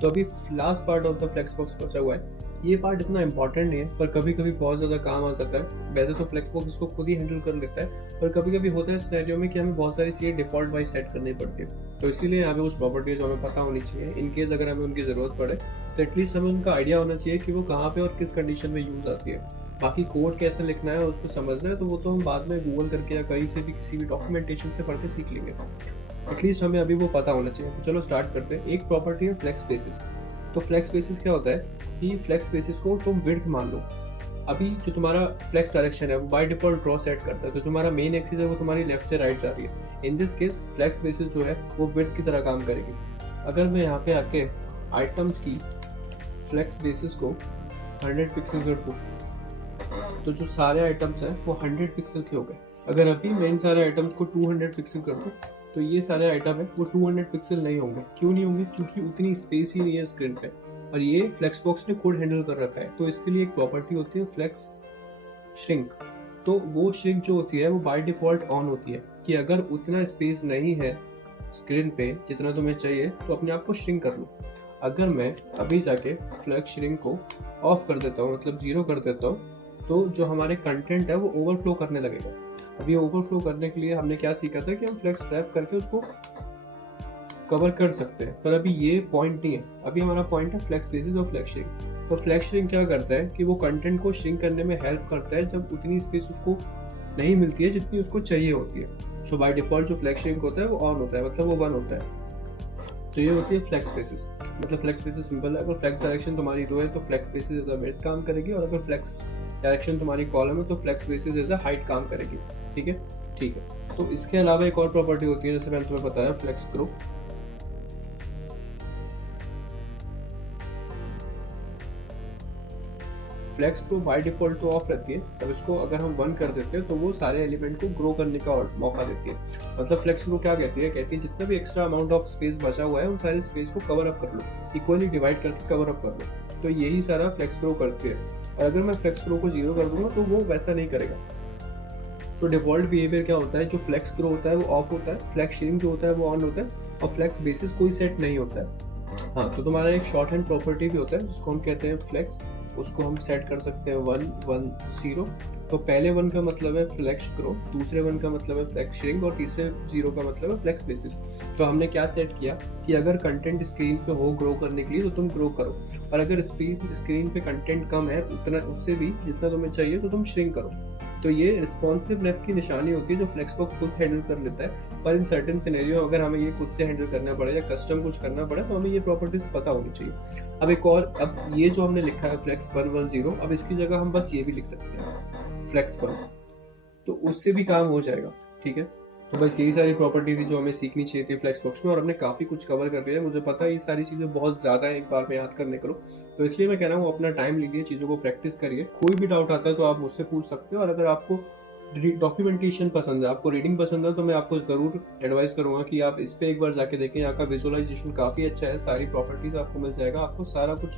तो अभी last part of the flex box बचा हुआ है। ये पार्ट इतना इंपॉर्टेंट नहीं है, पर कभी कभी बहुत ज़्यादा काम आ सकता है। वैसे तो फ्लेक्स बॉक्स इसको खुद ही हैंडल कर लेता है, पर कभी कभी होता है सिनेरियो में कि हमें बहुत सारी चीज़ें डिफॉल्ट वाइज सेट करनी पड़ती है। तो इसीलिए यहाँ पे कुछ प्रॉपर्टीज हमें पता होनी चाहिए, इन केस अगर हमें उनकी ज़रूरत पड़े तो एटलीस्ट हमें उनका आइडिया होना चाहिए कि वो कहाँ पे और किस कंडीशन में यूज़ आती है। बाकी कोड कैसे लिखना है और उसको समझना है तो वो तो हम बाद में गूगल करके या कहीं से भी किसी भी डॉक्यूमेंटेशन से पढ़ के सीख लेंगे। एटलीस्ट हमें अभी वो पता होना चाहिए। तो चलो स्टार्ट करते हैं। एक प्रॉपर्टी है फ्लेक्स बेसिस। तो फ्लेक्स बेसिस क्या होता है कि फ्लेक्स बेसिस को तुम विड्थ मान लो। अभी जो तुम्हारा फ्लेक्स डायरेक्शन है वो बाय डिफॉल्ट ड्रॉ सेट करता है, तो तुम्हारा मेन एक्सिस है वो तुम्हारी लेफ्ट से राइट जा रही है। In this case flex basis जो है वो विड्थ की तरह काम करेगी। अगर मैं यहाँ पे आके आइटम्स की फ्लेक्स बेसिस को 100 पिक्सल कर दूँ तो जो सारे आइटम्स हैं वो 100 पिक्सल के हो गए। अगर अभी मैं इन सारे आइटम्स को 200 पिक्सल कर दूँ तो ये सारे आइटम है वो 200 पिक्सल नहीं होंगे। क्यों नहीं होंगे? क्योंकि उतनी स्पेस ही नहीं है स्क्रीन पे, और ये फ्लेक्स बॉक्स ने खुद हैंडल कर रखा है। तो इसके लिए एक प्रॉपर्टी होती है फ्लेक्स श्रिंक। तो वो श्रिंक जो होती है वो बाय डिफॉल्ट ऑन होती है कि अगर उतना स्पेस नहीं है स्क्रीन पे जितना तुम्हें चाहिए तो अपने आप को श्रिंक कर लो। अगर मैं अभी जाके फ्लेक्स श्रिंक को ऑफ कर देता हूँ, मतलब 0 कर देता हूँ, तो जो हमारे कंटेंट है वो ओवरफ्लो करने लगेगा। अभी ओवरफ्लो करने के लिए हमने क्या सीखा था कि हम फ्लेक्स ट्रैप करके उसको कवर कर सकते हैं, पर अभी ये पॉइंट नहीं है। अभी हमारा पॉइंट है फ्लेक्स बेसिस और फ्लेक्स श्रिंक। तो फ्लेक्स श्रिंक क्या करता है कि वो कंटेंट को श्रिंक करने में हेल्प करता है जब उतनी स्पेस उसको नहीं मिलती है जितनी उसको चाहिए होती है। सो बाय डिफॉल्ट जो फ्लेक्स श्रिंक होता है वो ऑन होता है, मतलब वो 1 होता है। तो ये होती है फ्लेक्स बेसिस। मतलब फ्लेक्स बेसिस सिंपल है, अगर फ्लेक्स डायरेक्शन तुम्हारी रो है तो flex basis as a width काम करेगी, और अगर फ्लेक्स डायरेक्शन तुम्हारी कॉलम है तो flex basis as a height काम करेगी। ठीक है, ठीक है। तो इसके अलावा एक और प्रॉपर्टी होती है जैसे मैंने तुम्हें बताया, flex grow. Flex grow by default तो ऑफ रहती है, तब इसको अगर हम 1 कर देते हैं तो वो सारे एलिमेंट को ग्रो करने का मौका देती है। मतलब फ्लेक्स ग्रो क्या कहती है? कहती है जितना भी एक्स्ट्रा अमाउंट ऑफ स्पेस बचा हुआ है उन सारे स्पेस को कवर अप कर लो, इक्वली डिवाइड करके कवर अप कर लो। तो यही सारा फ्लेक्स ग्रो करती है। और अगर मैं फ्लेक्स ग्रो को 0 कर दूंगा तो वो वैसा नहीं करेगा। तो डिफॉल्ट बिहेवियर क्या होता है? जो फ्लेक्स ग्रो होता है वो ऑफ होता है, फ्लेक्स श्रिंक जो होता है वो ऑन होता है, और फ्लेक्स बेसिस कोई सेट नहीं होता है। हाँ, तो तुम्हारा एक शॉर्ट हैंड प्रॉपर्टी भी होता है जिसको हम कहते हैं फ्लेक्स। उसको हम सेट कर सकते हैं 1 1 0। तो पहले 1 का मतलब है फ्लेक्स ग्रो, दूसरे 1 का मतलब है फ्लेक्स श्रिंक, और तीसरे 0 का मतलब है फ्लेक्स बेसिस। तो हमने क्या सेट किया कि अगर कंटेंट स्क्रीन पे हो ग्रो करने के लिए तो तुम ग्रो करो, और अगर स्क्रीन पे कंटेंट कम है उतना उससे भी जितना तुम्हें चाहिए तो तुम श्रिंक करो। तो ये रिस्पॉन्सिवनेस की निशानी होती है जो फ्लेक्स बॉक्स खुद हैंडल कर लेता है। पर इन सर्टेन सिनेरियो अगर हमें ये खुद से हैंडल करना पड़े या कस्टम कुछ करना पड़े तो हमें ये प्रॉपर्टीज पता होनी चाहिए। अब एक और, अब ये जो हमने लिखा है फ्लेक्स 1 1 0, अब इसकी जगह हम बस ये भी लिख सकते हैं फ्लेक्स 1, तो उससे भी काम हो जाएगा। ठीक है, तो बस यही सारी प्रॉपर्टी थी जो हमें सीखनी चाहिए थी फ्लेक्स बॉक्स में, और हमने काफ़ी कुछ कवर कर लिया है। मुझे पता है ये सारी चीज़ें बहुत ज़्यादा है एक बार में याद करने को, तो इसलिए मैं कह रहा हूँ अपना टाइम लीजिए, चीज़ों को प्रैक्टिस करिए। कोई भी डाउट आता है तो आप मुझसे पूछ सकते हो, और अगर आपको डॉक्यूमेंटेशन पसंद है, आपको रीडिंग पसंद है, तो मैं आपको ज़रूर एडवाइस करूंगा कि आप इस पे एक बार जाके देखें। यहाँ का विजुअलाइजेशन काफ़ी अच्छा है, सारी प्रॉपर्टीज आपको मिल जाएगा, आपको सारा कुछ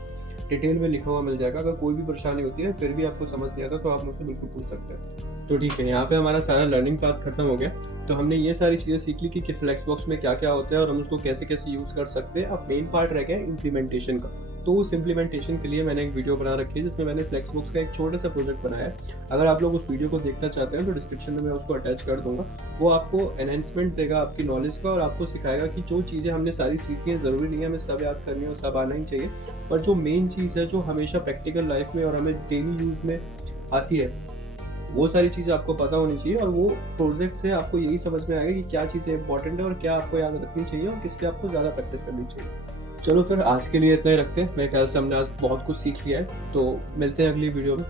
डिटेल में लिखा हुआ मिल जाएगा। अगर कोई भी परेशानी होती है फिर भी आपको समझ नहीं आता तो आप मुझसे बिल्कुल पूछ सकते हैं। तो ठीक है, यहाँ पे हमारा सारा लर्निंग पाथ खत्म हो गया। तो हमने ये सारी चीज़ें सीख ली कि फ्लेक्स बॉक्स में क्या क्या होता है और हम उसको कैसे कैसे यूज़ कर सकते हैं। अब मेन पार्ट रह गया इम्प्लीमेंटेशन का। तो उस इम्प्लीमेंटेशन के लिए मैंने एक वीडियो बना रखी है जिसमें मैंने फ्लेक्स बॉक्स का एक छोटा सा प्रोजेक्ट बनाया है। अगर आप लोग उस वीडियो को देखना चाहते हैं तो डिस्क्रिप्शन में मैं उसको अटैच कर दूंगा। वो आपको एनहेंसमेंट देगा आपकी नॉलेज का, और आपको सिखाएगा कि जो चीज़ें हमने सारी सीखी हैं, ज़रूरी नहीं है हमें सब याद करनी है और सब आना ही चाहिए, पर जो मेन चीज़ है जो हमेशा प्रैक्टिकल लाइफ में और हमें डेली यूज़ में आती है वो सारी चीज़ें आपको पता होनी चाहिए। और वो प्रोजेक्ट से आपको यही समझ में आएगा कि क्या चीज़ें इंपॉर्टेंट है और क्या आपको याद रखनी चाहिए और किस पे आपको ज़्यादा प्रैक्टिस करनी चाहिए। चलो फिर आज के लिए इतना ही रखते हैं। मेरे ख्याल से हमने आज बहुत कुछ सीख लिया है, तो मिलते हैं अगली वीडियो में।